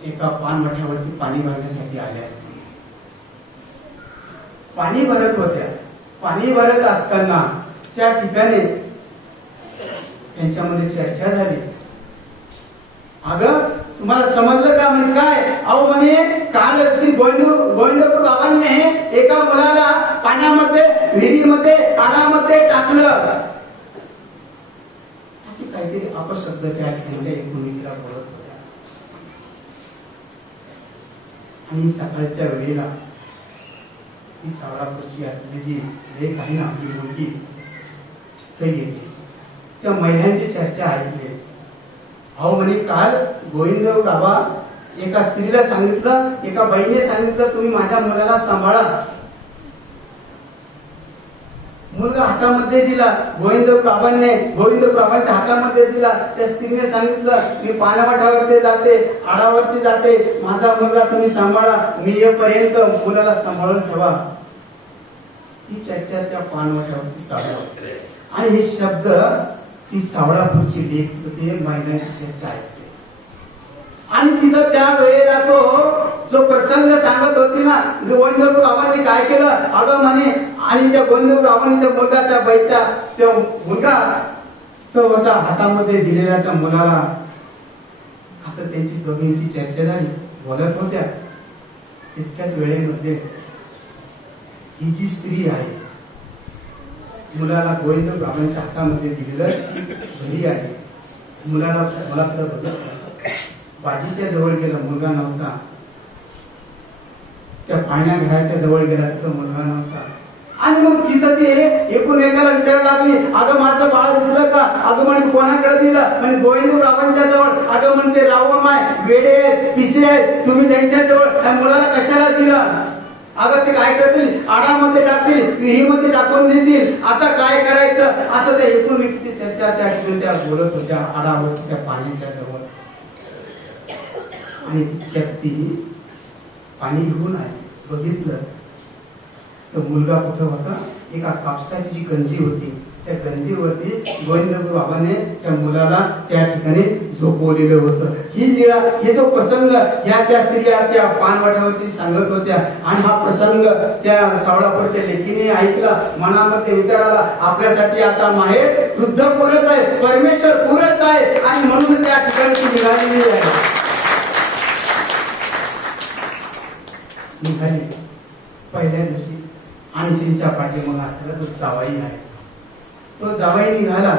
एका पानवठ्यावरती पाणी भरण्यासाठी आल्या. पाणी भरत होत्या. पाणी भरत असताना त्या ठिकाणी त्यांच्यामध्ये चर्चा झाली. अगं तुम्हाला समजलं का? म्हणे काय? अहो म्हणे काल श्री गोविंदपूर बाबांनी एका मुलाला पाण्यामध्ये, विहिरीमध्ये, पाण्यामध्ये टाकलं. अशी काहीतरी अपशब्द त्या ठिकाणी एकमेकीला बोलत होत्या. आणि सकाळच्या वेळेला ही सोलापूरची असलेली जी लेक आहे ना आपली मोठी, ते येते. त्या महिलांची चर्चा ऐकली. अहो म्हणे काल गोविंद बाबा एका स्त्रीला सांगितलं, एका बाईने सांगितलं, तुम्ही माझ्या मुलाला सांभाळा. मुलगा हातामध्ये दिला, गोविंद बाबांच्या हातामध्ये दिला. त्या स्त्रीने सांगितलं, मी पाण्यावाठावरती जाते, आडावरती जाते, माझा मुलगा तुम्ही सांभाळा, मी येईपर्यंत मुलाला सांभाळून ठेवा. ही चर्चा त्या पानवाठावरती चालू होती. आणि हे शब्द ती सोलापूरची लेक होते, महिलांची चर्चा ऐकते. आणि तिथं त्या वेळेला तो जो प्रसंग सांगत होती ना, गोविंदपूर बाबांनी काय केलं, अगं म्हणे. आणि त्या गोविंदपूर बाबांनी त्या मुलगा, त्या बाईचा त्या मुलगा तो होता हातामध्ये दिलेल्या त्या मुलाला, असं त्यांची दोघींची चर्चा झाली, बोलत होत्या. तितक्याच वेळेमध्ये ही जी स्त्री आहे, मुलाला गोविंद बाबांच्या हातामध्ये दिलेलं, घरी आहे. मुलाला मला बाजीच्या जवळ गेला, मुलगा नव्हता. त्या पाण्या घराच्या जवळ गेला, तिथं मुलगा नव्हता. आणि मग तिथं ते एकूण एकाला विचारायला लागली, अगं माझं बाळ दिसलं का? अगं म्हणे कोणाकडे दिलं? म्हणजे गोविंद बाबांच्या जवळ. अगं म्हणते राव माय, वेडे आहेत, पिसे आहेत, तुम्ही त्यांच्या जवळ मुलाला कशाला दिलं? अगं ते काय करतील, आडामध्ये टाकतील, विहिरीमध्ये टाकून देतील, आता काय करायचं असं त्या एकूण व्यक्ती चर्चा त्या ठिकाणी त्या बोलत होत्या आडावरती त्या पाण्याच्या जवळ. आणि तितक्यात ती पाणी घेऊन आली. बघितलं तर मुलगा कुठं होता, एका कापसाची जी गंजी होती त्या गंजीवरती गोविंदगुरु बाबाने त्या मुलाला त्या ठिकाणी झोपवलेलं होतं. ही लीळा, हे जो प्रसंग ह्या त्या स्त्रिया त्या पानवाट्यावरती सांगत होत्या आणि हा प्रसंग त्या सावळापूरच्या लेकीने ऐकला. मनामध्ये विचार आला, आपल्यासाठी आता माहेर वृद्ध पुरत आहे, परमेश्वर पुरत आहे आणि म्हणून त्या ठिकाणी ती निघालेली आहे. निघाली पहिल्या दिवशी आणि त्यांच्या पाठीमागे असलेला तो जावाई आहे. तो जावाई निघाला,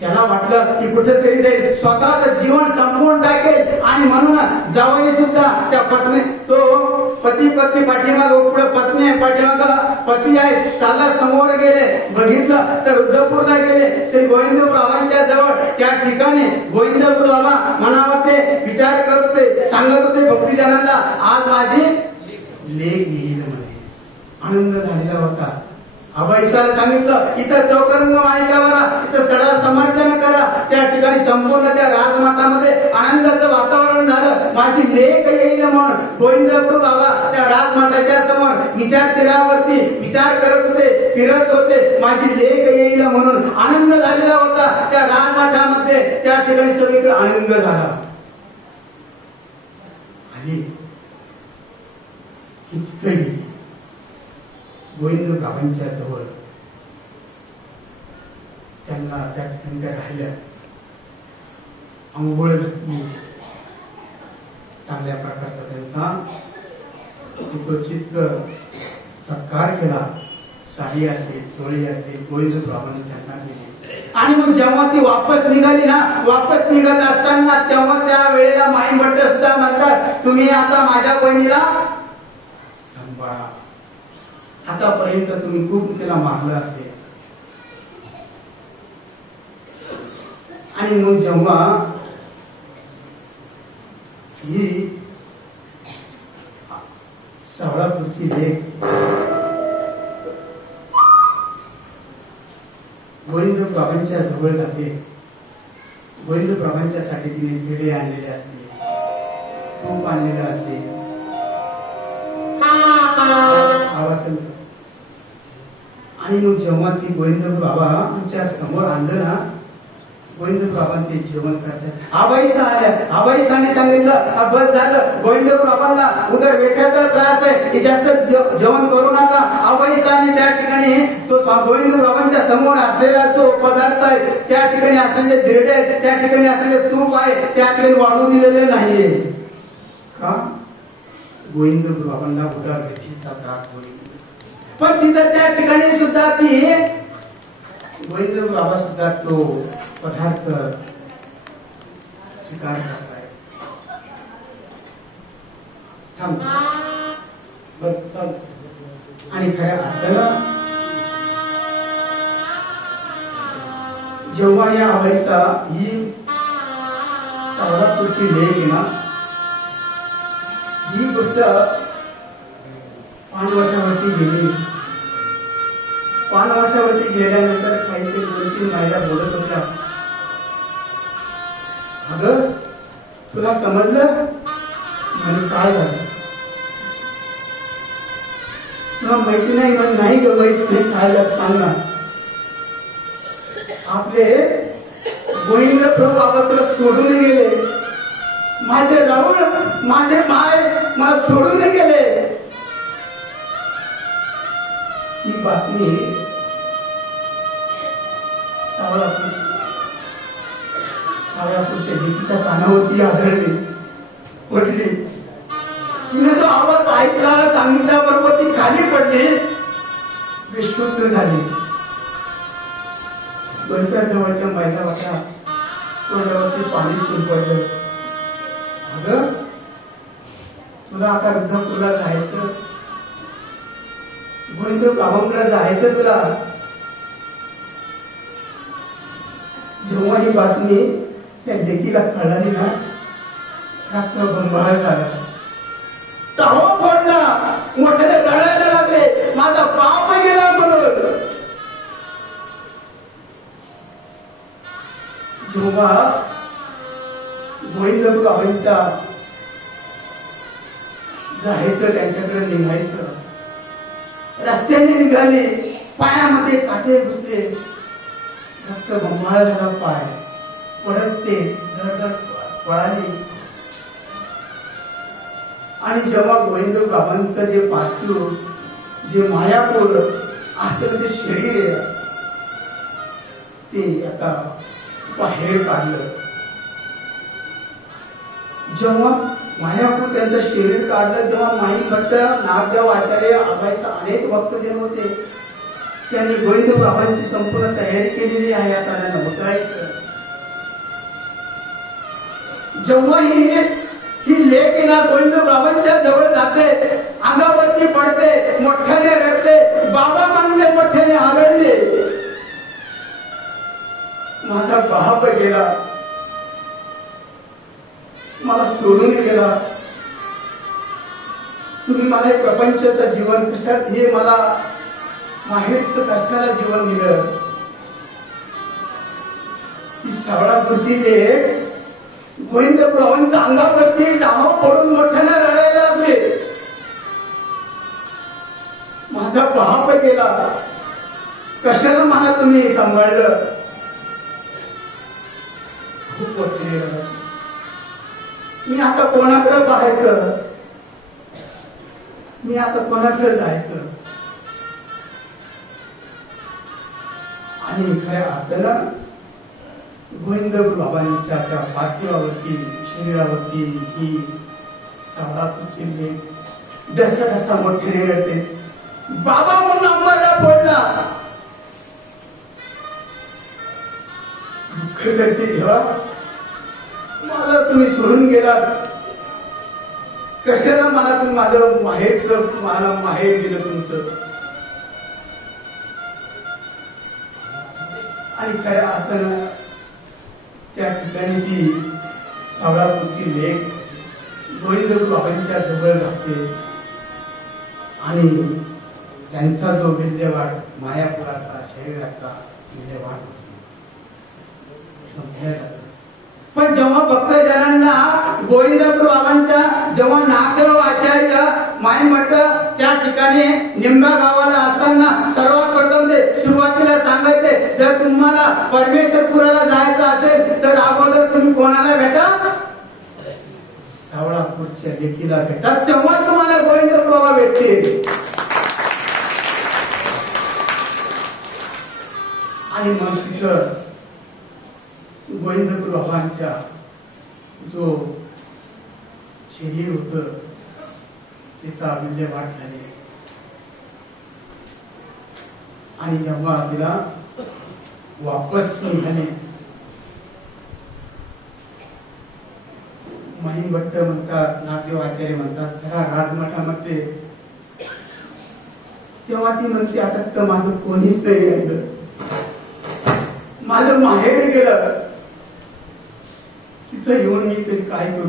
त्याला वाटलं की कुठेतरी जाईल, स्वतःचं जीवन संपवून टाकेल आणि म्हणून जावाई सुद्धा त्या पत्नी, तो पती पाठीमाग पुढे पत्नी आहे, पाठीमाग पती आहे, चालला समोर गेले. बघितलं तर रुद्रपूरला गेले. श्री गोविंदगुरु बाबांच्या जवळ त्या ठिकाणी गोविंदगुरु बाबा मनामध्ये विचार करत होते, सांगत होते भक्तिजनांना, आज माझी लेक येईल म्हणे. आनंद झालेला होता. अभयसाला सांगितलं, इथं चौकरंग मायकावरा, इथं सडा समर्पण करा. त्या ठिकाणी संपूर्ण त्या राजमातामध्ये आनंदाचं वातावरण झालं. माझी लेक येईल म्हणून गोविंदगुरु बाबा त्या राजमाताच्या समोर विचार तीरावरती विचार करत होते, फिरत होते. माझी लेक येईल म्हणून आनंद झालेला होता. त्या राजमाठामध्ये त्या ठिकाणी सगळीकडे आनंद झाला. आणि इतकंही गोविंद बाबांच्या जवळ त्यांना त्या ठिकाणी त्या राहिल्या. अंघोळ घातली, चांगल्या प्रकारचा त्यांचा चित्त सत्कार केला. साडी असते, चोळी असते, गोविंद बाबांनी त्यांना दिली. आणि मग जेव्हा ती वापस निघाली ना, वापस निघत असताना तेव्हा त्या वेळेला माई भट्ट सुद्धा म्हणतात, तुम्ही आता माझ्या बहिणीला सांभाळा. आतापर्यंत तुम्ही खूप तिला मारलं असेल. आणि मग जेव्हा ही सावळापूरची लेक गोविंद बाबांच्या जवळ जाते, गोविंद बाबांच्यासाठी तिने पेढे आणलेले असते, तूप आणलेलं असते. आणि मग जेव्हा ती गोविंद बाबा आमच्या समोर आणलं ना, गोविंद बाबा ते जेवण करतात. आबाईसा आल्या, आबाईसाने सांगितलं, बस झालं, गोविंद बाबांना उदर वेठाचा त्रास आहे, की जास्त जेवण करू नका. आबाईसाने त्या ठिकाणी तो गोविंद बाबांच्या समोर असलेला जो पदार्थ आहे, त्या ठिकाणी असलेले धिरडे आहेत, त्या ठिकाणी असलेले तूप आहे, त्या ठिकाणी वाढू दिलेले नाहीये. का? गोविंद बाबांना उदर वेठीचा त्रास होईल. पण तिथं त्या ठिकाणी सुद्धा ती गोविंद बाबा सुद्धा तो पदार्थ स्वीकार करताय. आणि खऱ्या अर्थानं जेव्हा या अवस्था ही सावळापूरची लेक आहे ना, ही गोष्ट पानवाट्यावरती गेली. पानवाट्यावरती गेल्यानंतर काहीतरी 2-3 महिला बोलत होत्या, अगं तुला समजलं म्हणजे काय झालं, तुला माहिती नाही म्हणजे नाही ग, माहिती नाही काय झालं सांग ना. आपले गोविंद प्रभू बाबा तुला सोडून गेले, माझे राहुल माझे माय मला सोडून गेले. ही बातमी सावळापूरच्या लेकीच्या कानावरती आढळली, पडली. तिने जो आवाज ऐकला, सांगितल्याबरोबर ती खाली पडली, विशुद्ध झाली. 2-4 जवळच्या महिला होत्या, तोंडावरती पाणी शिंपडलं. अगं तुला आता रुद्रपूरला जायचं, गोविंद बाबांकडे जायचं तुला. जेव्हा ही बातमी त्या लेकीला कळाली ना, रक्त बंबाळ झाला, तावा पडला. मोठ्याने रडायला लागले, माझा बाप गेला म्हणून. जेव्हा गोविंद बाबांच्या जायचं, त्यांच्याकडे निघायचं, रस्त्याने निघाले, पायामध्ये काटे घुसले, रक्त बंबाळ झाला पाय, पडत ते धडधड पळाले. आणि जेव्हा गोविंद बाबांचं जे पार्थिव, जे मायापूर असं ते शरीर आहे, ते आता बाहेर काढलं. जेव्हा मायापूर त्यांचं शरीर काढलं, जेव्हा माई भट्ट, नागदेव आचार्य, अभयसा अनेक भक्तजन होते, त्यांनी गोविंद बाबांची संपूर्ण तयारी केलेली आहे आता त्यांना उतरायचं. जेव्हा ही लेक ना गोविंद बाबांच्या जवळ जाते, अंगावरती पडते, मोठ्याने रडते, बाबा मानले, मोठ्याने आरडले, माझा बाप गेला, मला सोडून गेला, तुम्ही मला प्रपंचाचं जीवन कशात, हे मला माहेरचं कशाला जीवन दिलं. ही सावळापूरची लेक गोविंद बाबांच्या अंगावरती डाव पडून मोठ्याने रडायला लागले, माझा बाप गेला, कशाला मला तुम्ही सांभाळलं. खूप मोठे रडायचे. मी आता कोणाकडे पाहायचं, मी आता कोणाकडे जायचं. आणि खऱ्या अर्थानं गोविंद बाबांच्या त्या पार्थिवावरती, शरीरावरती ही सावळापूरची लेक डसा डसा मोठ्याने रडते, बाबा म्हणून आम्हाला बोलला. दुःख करते, देवा मला तुम्ही सोडून गेलात, कशाला मला तुम्ही माझं माहेरचं, मला माहेर दिलं तुमचं. आणि खऱ्या अर्थानं त्या ठिकाणी ती सावळापूरची लेक गोविंद बाबांच्या जवळ राहते आणि त्यांचा जो विल्हेवाट, मायापुराचा, शरीराचा विल्हेवाट संपलेला. पण जेव्हा भक्तजनांना गोविंद बाबांच्या, जेव्हा नागदेव आचार्य माईमठ त्या ठिकाणी निंबा गावाला असताना सर्वात प्रथम ते सुरुवातीला सांगायचे, जर तुम्हाला परमेश्वरपुराला जायचं असेल तर अगोदर तुम्ही कोणाला भेटा, सावळापूरच्या लेकीला भेटा, तेव्हा तुम्हाला गोविंद बाबा भेटतील. आणि मग तिथं गोविंद बाबांच्या जो शरीर होत त्याचा विल्हेवाट झाली. आणि जेव्हा तिला वापस निघाले, माहीम भट्ट म्हणतात, नागदेव आचार्य म्हणतात, जरा राजमठामध्ये, तेव्हा ती म्हणते, आता तर माझं कोणीच नाही राहिलं, माझं माहेर गेलं, तिथं येऊन मी तरी काय करू.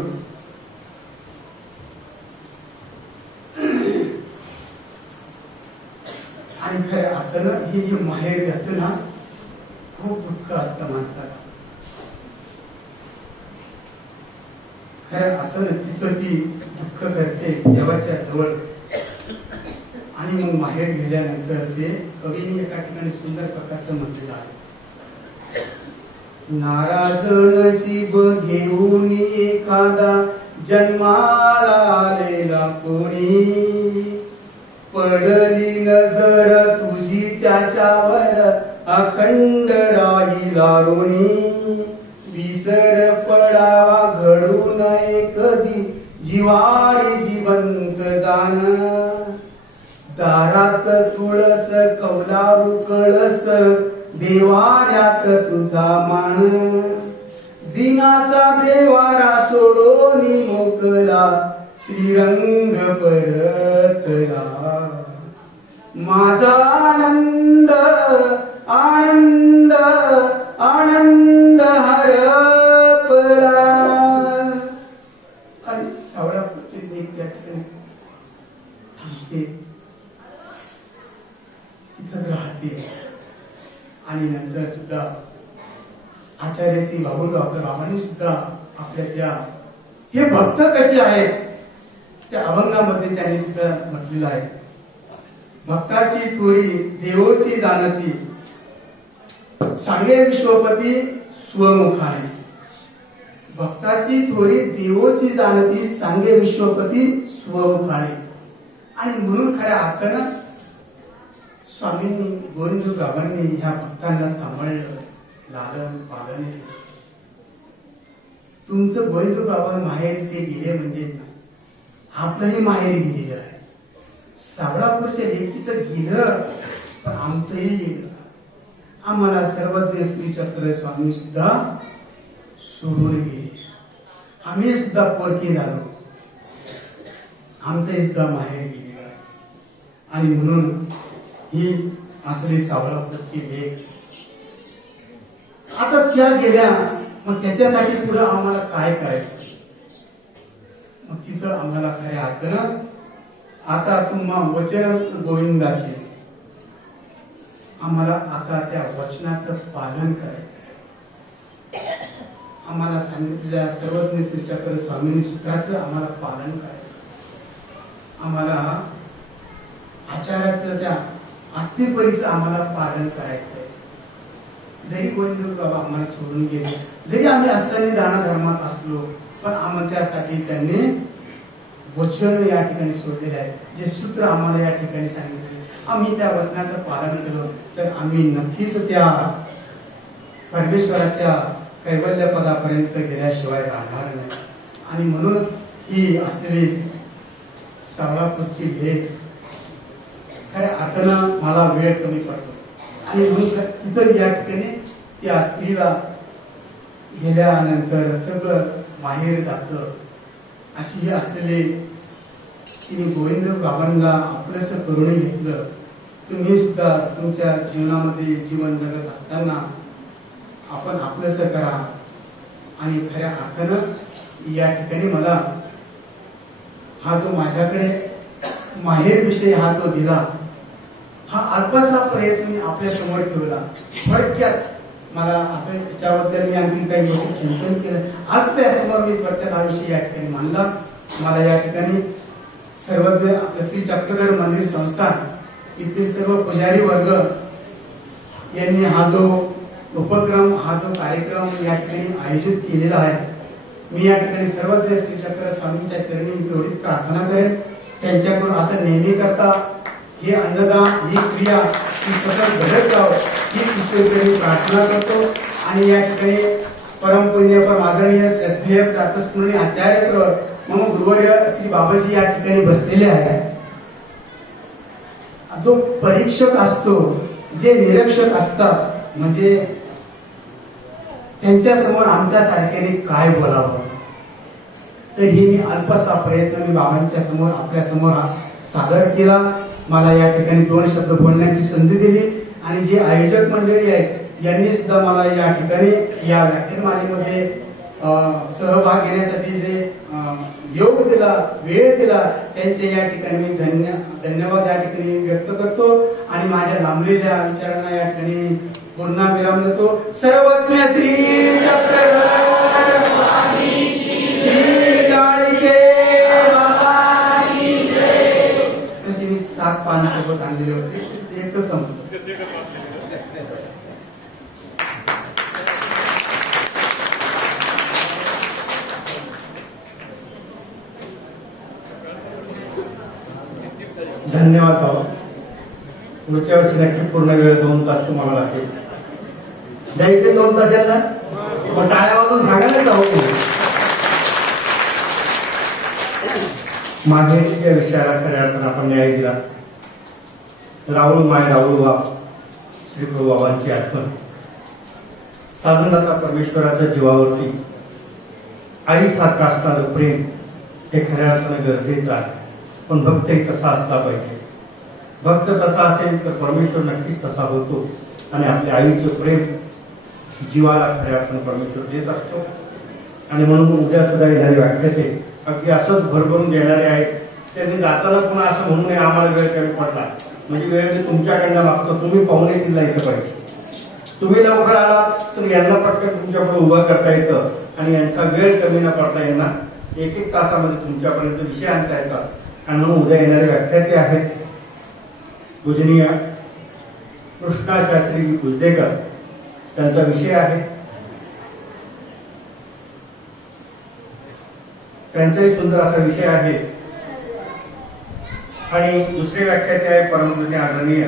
आणि खरं अर्थानं हे जे माहेर घातलं ना, खूप दुःख असतं माणसाला. खरं अर्थानं तिथं ती दुःख करते देवाच्या जवळ. आणि मग माहेर गेल्यानंतर ते कवीने एका ठिकाणी सुंदर प्रकारचं म्हटलेलं आहे, नाराज नसीब घेऊन एखादा जन्माला आलेला कोणी, पडली नजर तुझी त्याच्यावर अखंड राहिला ऋणी, विसर पडावा घडू नये कधी जीवारी जिवंत जाण, दारात तुळस कौलारू कळस देवाऱ्यात तुझा मान, दिनाचा देवारा सोडून मोकला श्रीरंग परतला, माझा आनंद आनंद आनंद हरपला. आणि सावळापूरची लेक त्या ठिकाणी थांबते. आणि नंतर सुद्धा आचार्य श्री बाबूराव बाबांनी सुद्धा आपल्या त्या हे भक्त कसे आहेत त्या अभंगामध्ये त्यांनी सुद्धा म्हटलेलं आहे. भक्ताची थोरी देवोची जाणती सांगे विश्वपती स्वमुखाने. भक्ताची थोरी देवोची जाणती सांगे विश्वपती स्वमुखाने. आणि म्हणून खऱ्या अर्थानं स्वामींनी गोविंद बाबांनी ह्या भक्तांना सांभाळलं, लालन पालन केलं. तुमचं गोविंद बाबा माहेर ते गेले म्हणजे आपलंही माहेरी गेलेलं आहे. सावळापूरच्या लेकीचं गेलं पण आमचंही गेलं. आम्हाला सर्वज्ञ श्री चक्र स्वामी सुद्धा सोडून गेले. आम्ही सुद्धा परके झालो. आमचंही सुद्धा माहेर गेलेलं आहे. आणि म्हणून ही असली सावळापूरची लेक आता त्या गेल्या. मग त्याच्यासाठी पुढे आम्हाला काय करायचं. मग तिथं आम्हाला खऱ्या अर्थानं आता तुम्हा वचन गोविंदाचे आम्हाला आता त्या वचनाचं पालन करायचं. आम्हाला सांगितलेल्या सर्वज्ञ श्री चक्र स्वामींनी सूत्राचं आम्हाला पालन करायचं. आम्हाला आचार्याचं त्या अस्थिपरीचं आम्हाला पालन करायचंय. जरी गोविंद बाबा आम्हाला सोडून गेले, जरी आम्ही असताना दाना धर्मात असलो, पण आमच्यासाठी त्यांनी वचन या ठिकाणी सोडलेले आहे. जे सूत्र आम्हाला या ठिकाणी सांगितले, आम्ही त्या वचनाचं पालन केलं तर आम्ही नक्कीच त्या परमेश्वराच्या कैवल्य पदापर्यंत गेल्याशिवाय राहणार नाही. आणि म्हणून ही असलेली सावळापूरची भेट खऱ्या अर्थानं मला वेळ कमी पडतो. आणि म्हणून तिथं या ठिकाणी त्या स्त्रीला गेल्यानंतर सगळं बाहेर जातं. अशी ही असलेली तिने गोविंद बाबांना आपलंसं करून घेतलं. तुम्ही सुद्धा तुमच्या जीवनामध्ये जीवन जगत असताना आपण आपलंसं करा. आणि खऱ्या अर्थानं या ठिकाणी मला हा जो माझ्याकडे माहेर विषय हा तो दिला, हा अल्पसा प्रयत्न मी आपल्या समोर ठेवला. थोडक्यात मला असं त्याच्याबद्दल मी आणखी काही गोष्टी चिंतन केलं. अल्पयासमोर मी थोडक्यात हा विषय या ठिकाणी मांडला. मला या ठिकाणी सर्वज्ञ श्री चक्रधर मंदिर संस्थान इथले सर्व पुजारी वर्ग यांनी हा जो उपक्रम, हा जो कार्यक्रम या ठिकाणी आयोजित केलेला आहे, मी या ठिकाणी सर्वच श्री चक्र स्वामींच्या चरणी एवढी प्रार्थना करेन. त्यांच्याकडून असं नेहमी करता हे अन्नदान, ही क्रिया ही सतत घडत जावं ही ईश्वरी प्रार्थना करतो. आणि या ठिकाणी परमपुण्य परम आदरणीय श्रद्धेय प्रातस्मरणीय आचार्य मम गुरुवर्य श्री बाबाजी या ठिकाणी बसलेले आहेत. जो परीक्षक असतो, जे निरीक्षक असतात, म्हणजे त्यांच्या समोर आमच्या सारख्याने काय बोलावं, तर ही मी अल्पसा प्रयत्न मी बाबांच्या समोर आपल्या समोर सादर केला. मला या ठिकाणी 2 शब्द बोलण्याची संधी दिली. आणि जे आयोजक मंडळी आहेत यांनी सुद्धा मला या ठिकाणी या व्याख्यानमालेमध्ये सहभाग घेण्यासाठी जे योग दिला, वेळ दिला, त्यांचे या ठिकाणी मी धन्यवाद या ठिकाणी व्यक्त करतो. आणि माझ्या लांबलेल्या विचारांना या ठिकाणी पुन्हा विराम देतो. सर्वज्ञ श्री चक्रधर स्वामी श्री काळीचे बाबाजी जय. तशी मी 7 पानासोबत आणलेले होते, एकच संपलं. धन्यवाद बाबा. पुढच्या वर्षी नक्की पूर्ण वेळ 2 तास तुम्हाला लागेल. द्यायचे 2 तास आहेत ना, मग टाळ्या वाजून सांगायला जाऊ. मागेच्या विषयाला खऱ्या अर्थानं आपण न्याय दिला. राहुल माय राहुल वा श्री प्रभू बाबांची आठवण. साधनाचा परमेश्वराच्या जीवावरती आईसारखं असणारं प्रेम हे खऱ्या अर्थानं गरजेचं आहे. पण भक्तही तसा असला पाहिजे. भक्त तसा असेल तर परमेश्वर नक्कीच तसा होतो. आणि आपल्या आईचं प्रेम जीवाला खऱ्या अर्थानं परमेश्वर देत असतो. आणि म्हणून उद्या सुद्धा येणारे व्याख्याते अगदी असंच भरभरून देणारे आहेत. त्यांनी जाताना पुन्हा असं म्हणू नये आम्हाला वेळ कमी पडला, म्हणजे वेळ मी तुमच्याकडनं मागतो, तुम्ही पाहुणे तिला इथं पाहिजे. तुम्ही लवकर आलात तर यांना पटकन तुमच्यापुढे उभं करता येतं आणि यांचा वेळ कमी न पडता यांना एक एक तासामध्ये तुमच्यापर्यंत विषय आणता येतात. आणि म्हणून उद्या येणारे व्याख्याते आहेत पूजनीय कृष्णा शास्त्री कुजदेकर, त्यांचा विषय आहे. त्यांचाही सुंदर असा विषय आहे. आणि दुसरे व्याख्याते आहे परमपूज्य आदरणीय